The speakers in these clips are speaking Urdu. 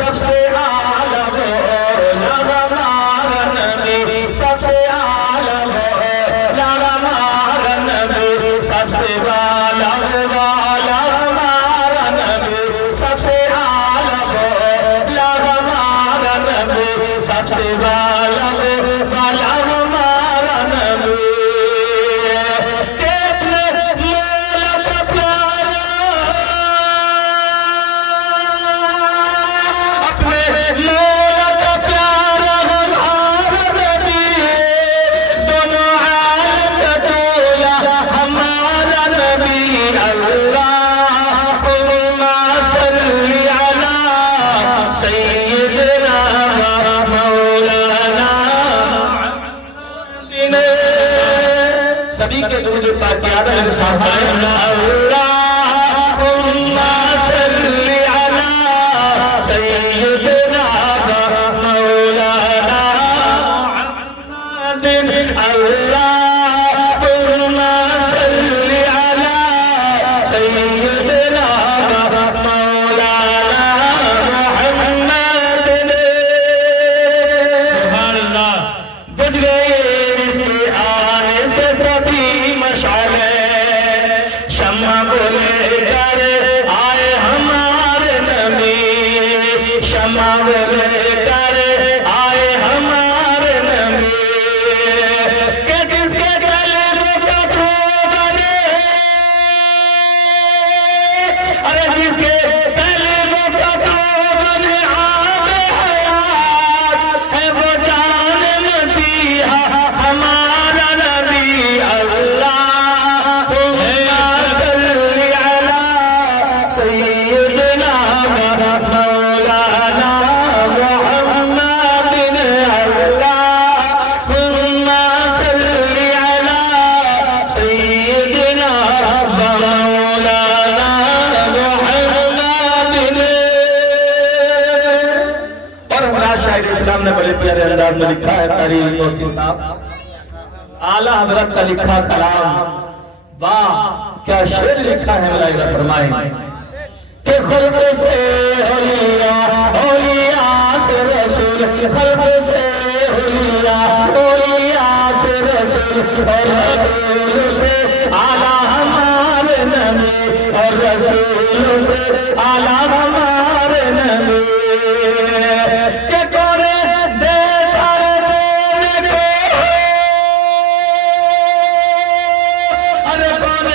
سب سے اعلیٰ وہ اولا ہمارا نبی سب سے اعلیٰ وہ اولا ہمارا نبی سب سے والا ہمارا نبی سب سے اعلیٰ وہ اولا ہمارا نبی سب سے والا ہمارا نبی کتنے مولا کا پیارا اپنے مولا کا پیارا ہمارا نبی دونوں عالم کا دولا ہمارا نبی اللہم صلی علی سیدنا مولانا سبھی کے درود پاک یاد میرے ساتھ ہیں اللہم صلی علی سیدنا مولانا اللہم صلی علی سیدنا مولانا محمد سبحان اللہ بجھ گئے اس کے آنے سے سبھی مشعلے شمع بولے کر آئے ہمارے نبی شمع بولے کر آئے ہمارے نبی کہ جس کے کلموں کا تو بنے ارے جس کے کلموں کا تو بنے آب حیات ہے وہ جان مسیحا ہمارا نبی اللہم صلی علی سیدنا مولانا محمد اللہم صلی علی سیدنا مولانا محمد اور ہمارا شاعر اسلام نے بڑے پیارے انداز میں لکھا ہے قاری محسن صاحب اعلیٰ حضرت کا لکھا کلام واہ کیا شعر لکھا ہے ملائکہ فرمائیں کہ خلق سے اولیاء اولیاء سے رسول خلق سے اولیاء اولیاء سے رسول اور رسول سے اعلیٰ ہمارے نبی اور رسول سے اعلیٰ ہمارے نبی کہ کون دیتا ہے دینے کو ارے کون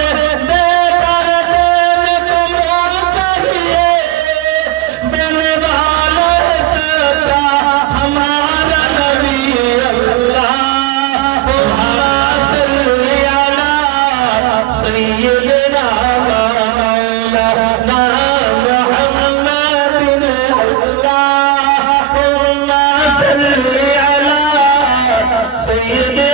دیتا ہے دینے کو موڑ چاہیے دینے والا سچا ہمارا نبی اللہم صلی علی سیدنا مولانا محمد اللہم صلی علی سیدنا